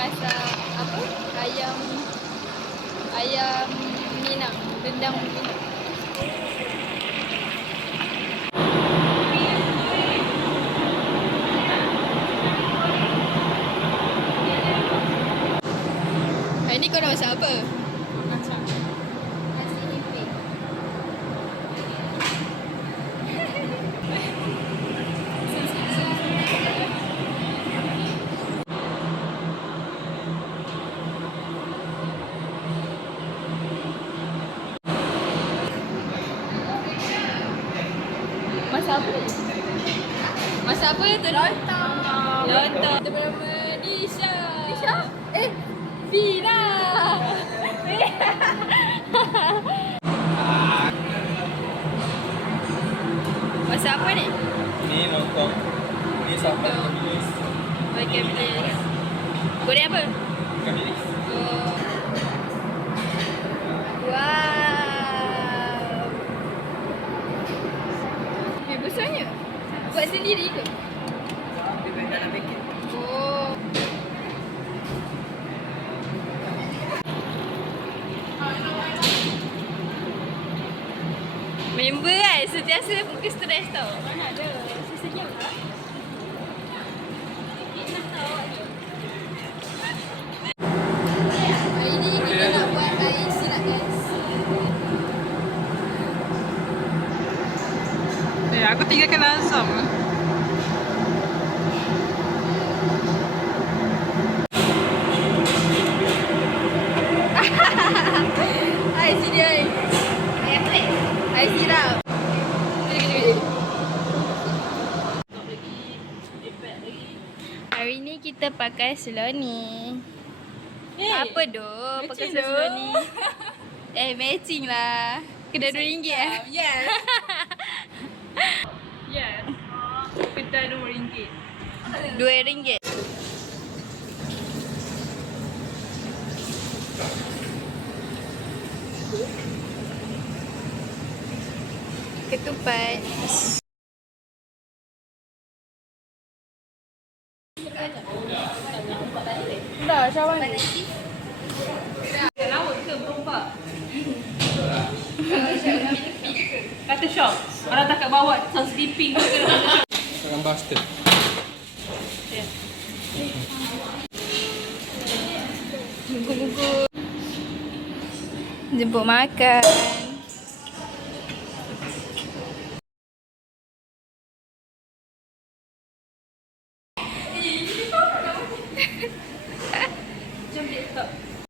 masak apa? Ayam Minang, rendang Minang. Hari ni kau nak masak apa? Macam Nasi hipik. Masak apa? Masak apa tu? Lontong. Lontong. Kita bernama Nisha. Nisha? Fina. Masak apa ni? Ni lontong. Ni sambal ikan bilis. Ikan bilis. Goreng apa? Ikan bilis. Oh. Wow. Besarnya? Buat sendiri ke? Dia dalam paket. Oh. Member kan sentiasa muka stres tau. mana ada. Sesenyap lah. Hari ni kita nak buat air silat guys. Aku tinggalkan Azam. Air sini air. Air apa ni? Air sirap. Hari ni kita pakai seloni. Apa doh pakai seloni? Matching lah. Kedai RM2 Yes. Yes. Kedai RM2. RM2. Ketupat. Dah, cawan ni. Laut ke berubah? Kata shop. Orang tak kat bawah sound sleeping ke kata shop. Sekarang buster. Bungkus-bungkus. Jemput makan.